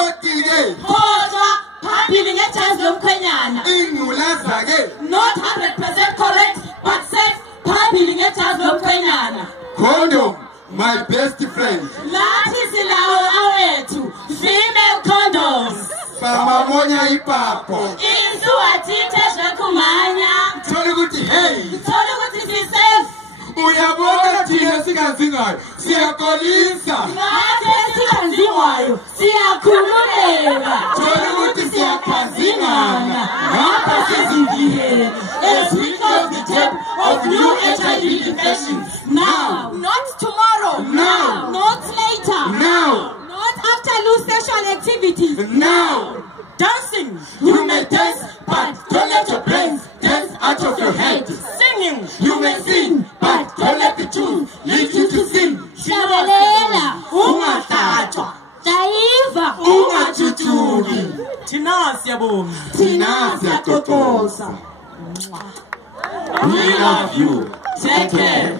Shoti-ke. Phambili ngejazi lomkhwenyana. Ingculaza-ke. Not 100% correct, but safe. Phambili ngejazi lomkhwenyana. Condom, my best friend. Lathi silawo awethu. Female condoms. Bamamonya ipapo. Isuwathithe shekumanya. Thola ukuthi hey. Thola ukuthi si-safe. Uyabona thina singazingayo. Siyakolisa. Ngathi singazingayo. Siyakhululeka. Thola ukuthi siyakhazingana. Ngapha sezindlini. As we close the tap of new HIV infections. Now. Not tomorrow. Now. Not later. Now. Not after loose sexual activities. Now. Dancing. You may dance, but don't let your brains dance out of your head. Singing. You may sing, but don't let the tune lead you to sin. Shabalela. Ungatatwa. Daiva. Ungachuchuki. Thina siyabonga. Thina siyaxoxoza. We love you. Take care.